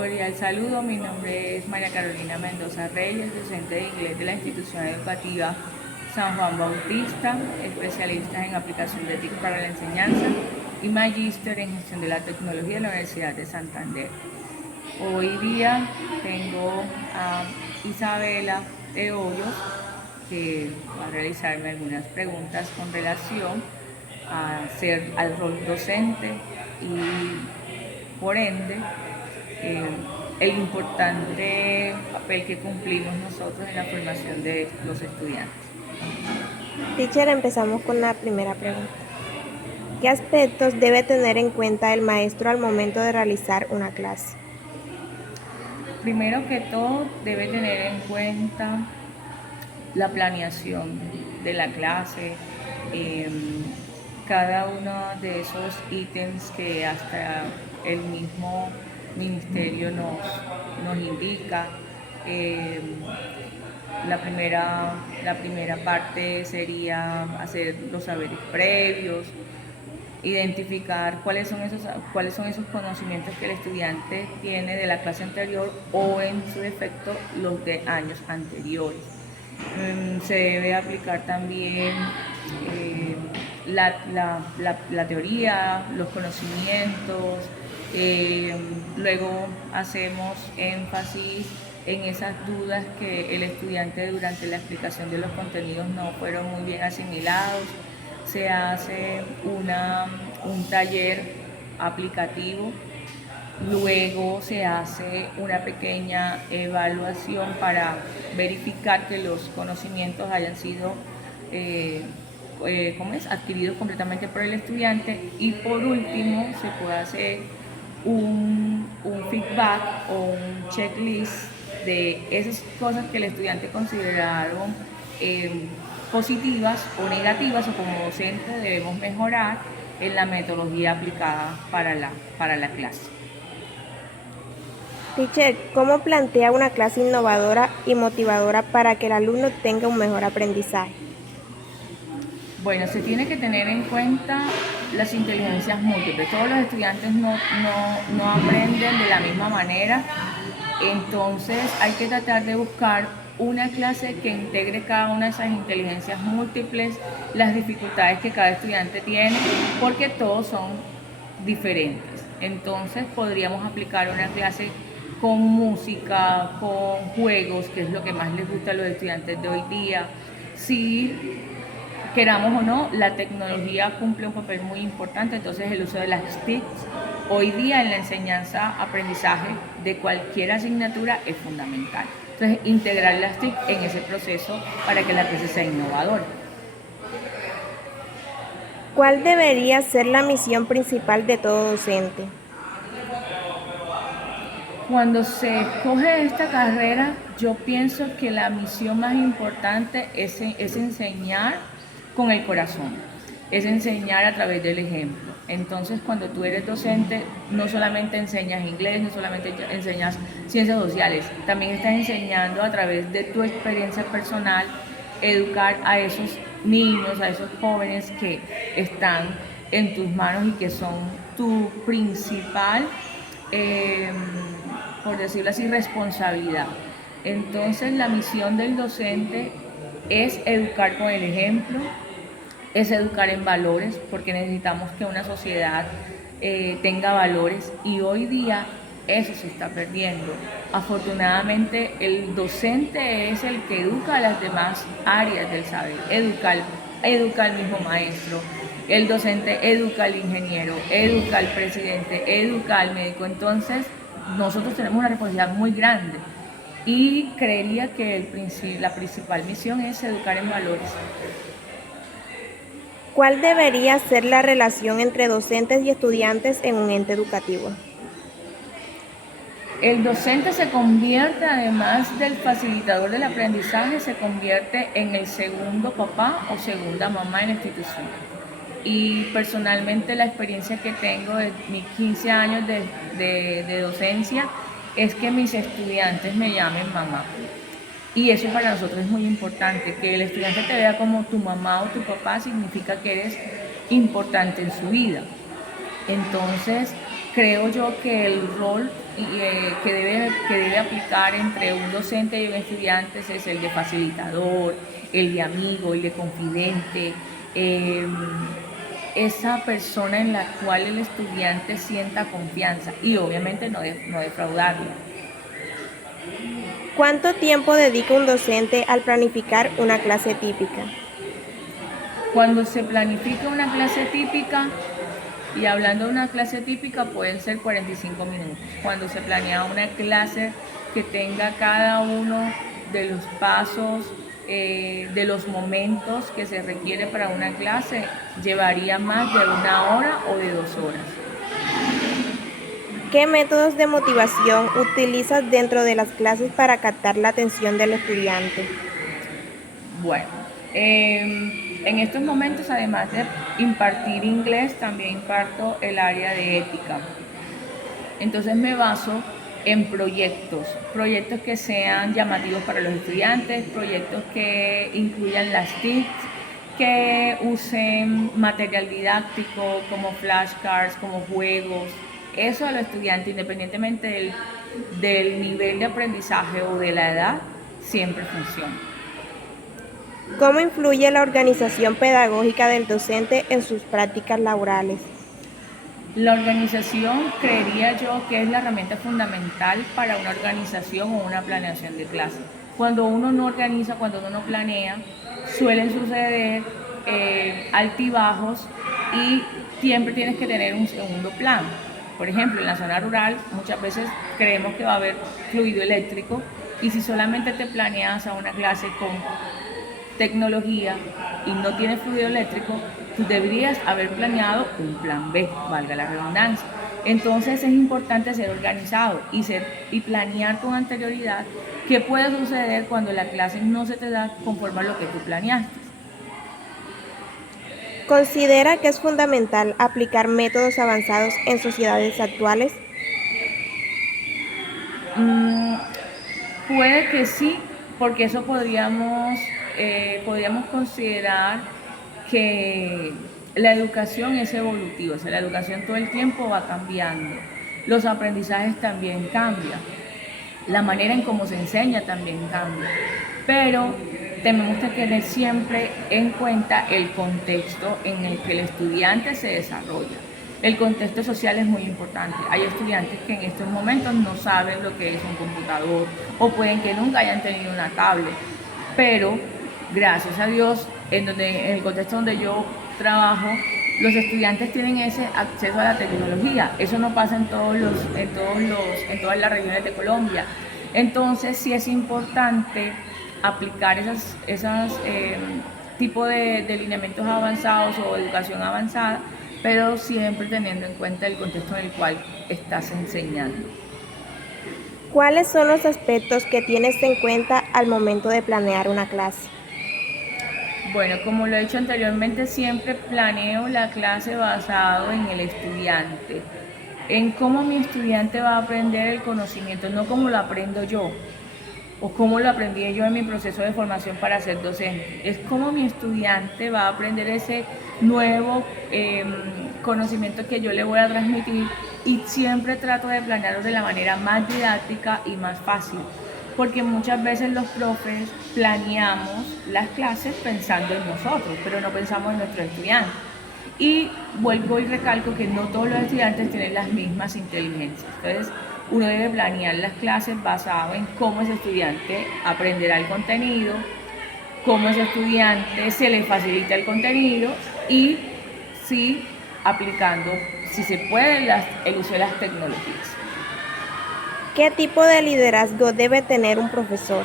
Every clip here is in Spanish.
Cordial saludo, mi nombre es María Carolina Mendoza Reyes, docente de inglés de la institución educativa San Juan Bautista, especialista en aplicación de TIC para la enseñanza y magíster en gestión de la tecnología en la Universidad de Santander. Hoy día tengo a Isabela de Hoyos que va a realizarme algunas preguntas con relación al rol docente y por ende el importante papel que cumplimos nosotros en la formación de los estudiantes. Teacher, empezamos con la primera pregunta. ¿Qué aspectos debe tener en cuenta el maestro al momento de realizar una clase? Primero que todo, debe tener en cuenta la planeación de la clase, cada uno de esos ítems que hasta el mismo ministerio nos indica. La primera parte sería hacer los saberes previos, identificar cuáles son esos conocimientos que el estudiante tiene de la clase anterior o en su defecto los de años anteriores. Se debe aplicar también la teoría, los conocimientos, luego hacemos énfasis en esas dudas que el estudiante durante la explicación de los contenidos no fueron muy bien asimilados. Se hace un taller aplicativo, luego se hace una pequeña evaluación para verificar que los conocimientos hayan sido adquiridos completamente por el estudiante y por último se puede hacer un feedback o un checklist de esas cosas que el estudiante consideraron positivas o negativas o como docente debemos mejorar en la metodología aplicada para la clase. Teacher, ¿cómo plantea una clase innovadora y motivadora para que el alumno tenga un mejor aprendizaje? Bueno, se tiene que tener en cuenta las inteligencias múltiples. Todos los estudiantes no aprenden de la misma manera, entonces hay que tratar de buscar una clase que integre cada una de esas inteligencias múltiples, las dificultades que cada estudiante tiene, porque todos son diferentes. Entonces podríamos aplicar una clase con música, con juegos, que es lo que más les gusta a los estudiantes de hoy día. Si queramos o no, la tecnología cumple un papel muy importante, entonces el uso de las TICs hoy día en la enseñanza-aprendizaje de cualquier asignatura es fundamental. Entonces, integrar las TIC en ese proceso para que la clase sea innovadora. ¿Cuál debería ser la misión principal de todo docente? Cuando se escoge esta carrera, yo pienso que la misión más importante es enseñar con el corazón, es enseñar a través del ejemplo. Entonces, cuando tú eres docente, no solamente enseñas inglés, no solamente enseñas ciencias sociales, también estás enseñando a través de tu experiencia personal, educar a esos niños, a esos jóvenes que están en tus manos y que son tu principal, por decirlo así, responsabilidad. Entonces, la misión del docente es educar con el ejemplo, es educar en valores, porque necesitamos que una sociedad tenga valores y hoy día eso se está perdiendo. Afortunadamente el docente es el que educa a las demás áreas del saber, educa al mismo maestro, el docente educa al ingeniero, educa al presidente, educa al médico, entonces nosotros tenemos una responsabilidad muy grande y creería que la principal misión es educar en valores. ¿Cuál debería ser la relación entre docentes y estudiantes en un ente educativo? El docente se convierte, además del facilitador del aprendizaje, se convierte en el segundo papá o segunda mamá en la institución. Y personalmente la experiencia que tengo de mis 15 años de docencia es que mis estudiantes me llamen mamá. Y eso para nosotros es muy importante, que el estudiante te vea como tu mamá o tu papá significa que eres importante en su vida. Entonces, Creo yo que el rol que debe aplicar entre un docente y un estudiante es el de facilitador, el de amigo, el de confidente, eh, esa persona en la cual el estudiante sienta confianza y obviamente no defraudarlo. ¿Cuánto tiempo dedica un docente al planificar una clase típica? Cuando se planifica una clase típica, y hablando de una clase típica, pueden ser 45 minutos. Cuando se planea una clase que tenga cada uno de los pasos, de los momentos que se requiere para una clase, llevaría más de 1 hora o de 2 horas. ¿Qué métodos de motivación utilizas dentro de las clases para captar la atención del estudiante? Bueno, en estos momentos, además de impartir inglés, también imparto el área de ética. Entonces me baso en proyectos que sean llamativos para los estudiantes, proyectos que incluyan las TICs, que usen material didáctico como flashcards, como juegos. Eso a los estudiantes, independientemente del nivel de aprendizaje o de la edad, siempre funciona. ¿Cómo influye la organización pedagógica del docente en sus prácticas laborales? La organización creería yo que es la herramienta fundamental para una organización o una planeación de clase. Cuando uno no organiza, cuando uno no planea, suelen suceder altibajos y siempre tienes que tener un segundo plan. Por ejemplo, en la zona rural muchas veces creemos que va a haber fluido eléctrico y si solamente te planeas a una clase con tecnología y no tienes fluido eléctrico, tú deberías haber planeado un plan B, valga la redundancia. Entonces es importante ser organizado y planear con anterioridad qué puede suceder cuando la clase no se te da conforme a lo que tú planeaste. ¿Considera que es fundamental aplicar métodos avanzados en sociedades actuales? Mm, Puede que sí, porque eso podríamos considerar que la educación es evolutiva, o sea, la educación todo el tiempo va cambiando, los aprendizajes también cambian, la manera en cómo se enseña también cambia, pero tenemos que tener siempre en cuenta el contexto en el que el estudiante se desarrolla. El contexto social es muy importante. Hay estudiantes que en estos momentos no saben lo que es un computador o pueden que nunca hayan tenido una tablet, pero gracias a Dios, en el contexto donde yo trabajo, los estudiantes tienen ese acceso a la tecnología. Eso no pasa en todas las regiones de Colombia. Entonces sí es importante aplicar esas tipo de lineamientos avanzados o educación avanzada, pero siempre teniendo en cuenta el contexto en el cual estás enseñando. ¿Cuáles son los aspectos que tienes en cuenta al momento de planear una clase? Bueno, como lo he dicho anteriormente, siempre planeo la clase basado en el estudiante, en cómo mi estudiante va a aprender el conocimiento, no cómo lo aprendo yo o cómo lo aprendí yo en mi proceso de formación para ser docente. Es cómo mi estudiante va a aprender ese nuevo conocimiento que yo le voy a transmitir y siempre trato de planearlo de la manera más didáctica y más fácil, porque muchas veces los profes planeamos las clases pensando en nosotros, pero no pensamos en nuestros estudiantes. Y vuelvo y recalco que no todos los estudiantes tienen las mismas inteligencias. Entonces, uno debe planear las clases basado en cómo ese estudiante aprenderá el contenido, cómo ese estudiante se le facilita el contenido y si aplicando, si se puede, el uso de las tecnologías. ¿Qué tipo de liderazgo debe tener un profesor?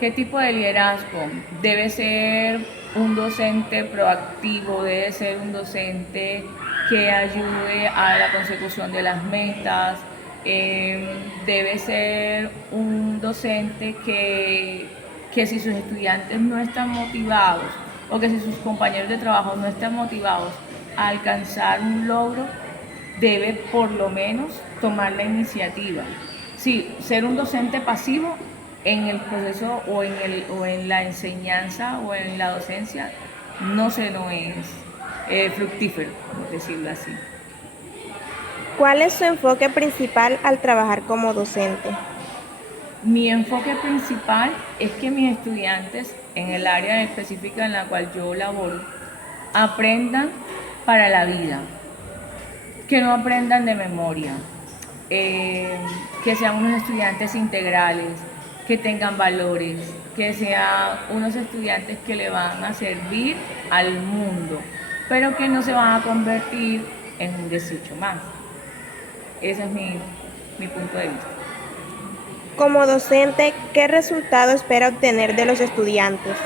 ¿Qué tipo de liderazgo? Debe ser un docente proactivo, debe ser un docente que ayude a la consecución de las metas, debe ser un docente que si sus estudiantes no están motivados o que si sus compañeros de trabajo no están motivados a alcanzar un logro, debe por lo menos tomar la iniciativa. Sí, ser un docente pasivo en el proceso o en la enseñanza o en la docencia no es fructífero, por decirlo así. ¿Cuál es su enfoque principal al trabajar como docente? Mi enfoque principal es que mis estudiantes en el área específica en la cual yo laboro aprendan para la vida, que no aprendan de memoria, que sean unos estudiantes integrales, que tengan valores, que sean unos estudiantes que le van a servir al mundo, pero que no se van a convertir en un desecho más. Ese es mi punto de vista. Como docente, ¿qué resultado espera obtener de los estudiantes?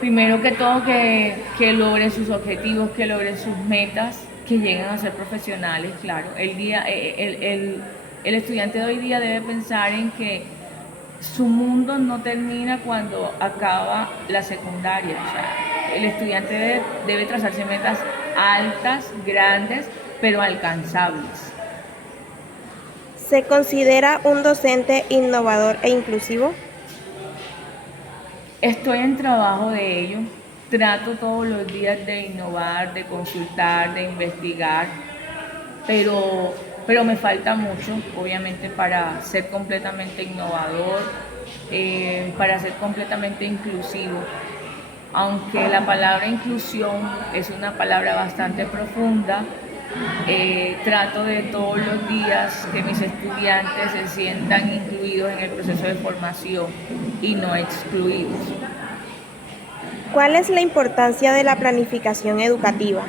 Primero que todo, que logren sus objetivos, que logren sus metas, que lleguen a ser profesionales, claro. El estudiante de hoy día debe pensar en que su mundo no termina cuando acaba la secundaria. O sea, el estudiante debe trazarse metas altas, grandes, pero alcanzables. ¿Se considera un docente innovador e inclusivo? Estoy en trabajo de ello, trato todos los días de innovar, de consultar, de investigar, pero me falta mucho, obviamente, para ser completamente innovador, para ser completamente inclusivo. Aunque la palabra inclusión es una palabra bastante profunda, trato de todos los días que mis estudiantes se sientan incluidos en el proceso de formación y no excluidos. ¿Cuál es la importancia de la planificación educativa?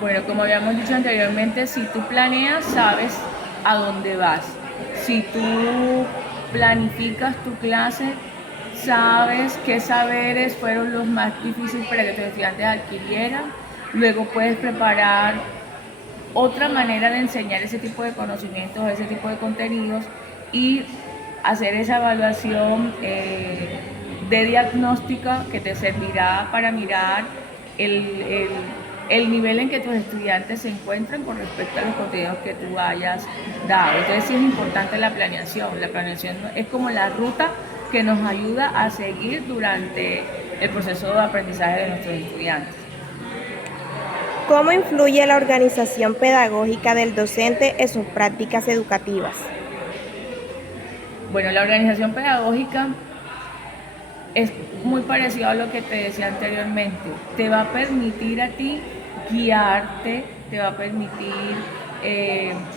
Bueno, como habíamos dicho anteriormente, si tú planeas, sabes a dónde vas. Si tú planificas tu clase, sabes qué saberes fueron los más difíciles para que tus estudiantes adquirieran. Luego puedes preparar otra manera de enseñar ese tipo de conocimientos, ese tipo de contenidos y hacer esa evaluación de diagnóstica que te servirá para mirar el nivel en que tus estudiantes se encuentran con respecto a los contenidos que tú hayas dado. Entonces sí es importante la planeación. La planeación es como la ruta que nos ayuda a seguir durante el proceso de aprendizaje de nuestros estudiantes. ¿Cómo influye la organización pedagógica del docente en sus prácticas educativas? Bueno, la organización pedagógica es muy parecido a lo que te decía anteriormente. Te va a permitir a ti guiarte, te va a permitir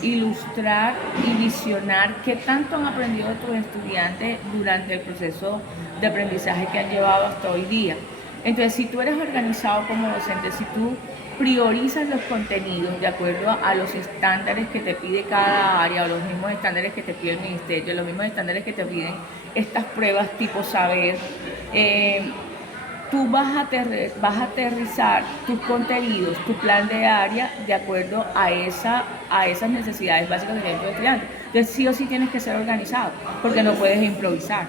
ilustrar y visionar qué tanto han aprendido tus estudiantes durante el proceso de aprendizaje que han llevado hasta hoy día. Entonces, si tú eres organizado como docente, si tú priorizas los contenidos de acuerdo a los estándares que te pide cada área, o los mismos estándares que te pide el ministerio, los mismos estándares que te piden estas pruebas tipo saber, tú vas a aterrizar tus contenidos, tu plan de área de acuerdo a esas necesidades básicas que tienen tus estudiantes. Entonces sí o sí tienes que ser organizado, porque no puedes improvisar.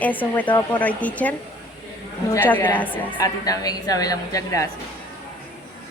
Eso fue todo por hoy, teacher. Muchas gracias. A ti también, Isabela, muchas gracias.